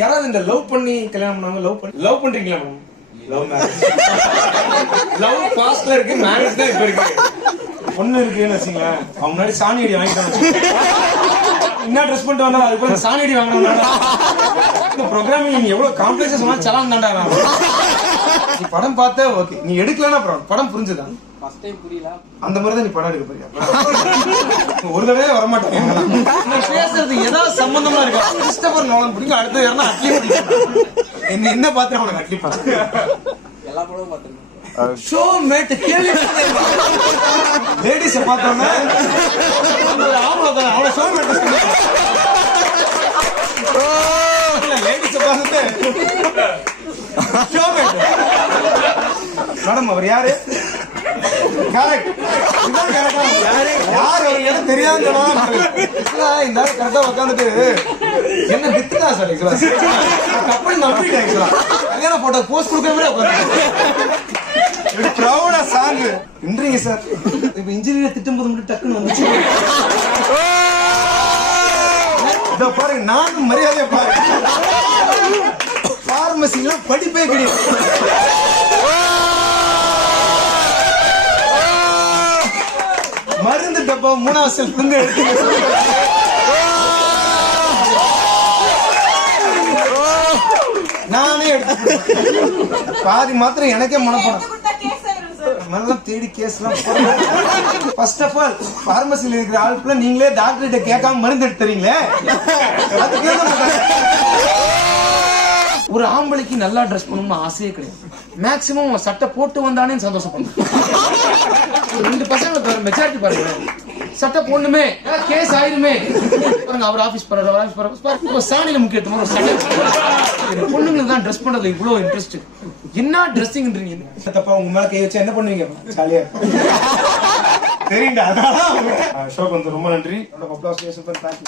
யாராவது இந்த லவ் பண்ணி கல்யாணம் பண்ணாங்க, லவ் பண்றீங்களா மேடம்? லவ் பாஸ்ட்ல இருக்கு, மேரேஜ் தான் இப்ப இருக்கு. பொண்ணு இருக்குன்னு வச்சுங்களேன், அவங்க முன்னாடி சாணி அடி வாங்கிட்டாங்க. என்ன ட்ரெஸ் பண்ணிட்டு வந்தா அதுக்கு சாணி அடி வாங்கினா இந்த ப்ரோக்ராமிங் நீ எவ்வளவு காம்ப்ளெக்ஸா சொன்னா சலாம் தாண்டா. நீ படம் பார்த்த ஓகே, நீ எடுக்கலன்னா படம் புரிஞ்சுதான் அந்த மாதிரிதான் நீ படம் எடுக்க போறியா? ஒரு தடவை வரமாட்டேன். பேசுறது ஏதாவது சம்பந்தமா இருக்கா? கிறிஸ்டபர் நோலன் பிடிக்கும், அடுத்து யாருன்னா அட்லி பிடிக்கும். என்ன பாத்திரம் உனக்கு அட்லி பார்த்து எல்லா படமும் பார்த்துருக்கேன். ஷோ மேட் கேள்வி லேடிஸ பார்த்தோம்னா அவளை ஷோ மேட் லேடிஸ பார்த்துட்டு ஷோ மேட் மேடம் அவர் யாரு? கரெக்ட், இதான் கரெக்டா. யார் ஒரு இடம் தெரியாது இந்த கரெக்டா உட்காந்துட்டு என்ன வித்துதா சார் கப்பல் நம்பிட்டேன். கல்யாண போட்டோ போஸ்ட் கொடுக்கவே உட்காந்து ப்ரௌடா சாங் இன்றீங்க சார். இப்ப இன்ஜினியர் திட்டம் போது மட்டும் டக்குன்னு வந்துச்சு. இத பாருங்க, நானும் மரியாதையா பாருங்க. பார்மசில படிப்பே கிடையாது. மருந்து டப்பா 3வது செல்ஃப் இருந்து எடுத்து நானே எடுத்து பாதி மாத்திரம் எனக்கே மனப்படம் எல்லாம் தேடி கேஸ்லாம். ஃபர்ஸ்ட் ஆஃப் ஆல் பார்மசியில் இருக்கிற ஆளுக்குள்ள நீங்களே டாக்டர்கிட்ட கேட்காம மருந்து எடுத்து தரீங்களே. ஒரு ஆம்பளைக்கு நல்லா ட்ரெஸ் பண்ணணும்னு ஆசையே கிடையாது. மேக்சிமம் சட்டை போட்டு வந்தானே சந்தோஷப்படும். 2 பசங்க மெஜாரிட்டி பாருங்க, சட்டை போடணுமே கேஸ் ஆயிருமே பாருங்க. அவர் ஆபீஸ் போறாரு, சாணியில முக்கியத்துவம் ஒரு சட்டை. பொண்ணுங்களுக்கு தான் ட்ரெஸ் பண்றது இவ்வளவு இன்ட்ரெஸ்ட். என்ன ட்ரெஸ்ஸிங்ன்றீங்க? தப்பா உங்க மேல கை வச்சா என்ன பண்ணுவீங்க? ஜாலியா தெரியுண்டா. அதான் ஷோக்கு வந்து ரொம்ப நன்றி. தேங்க்யூ.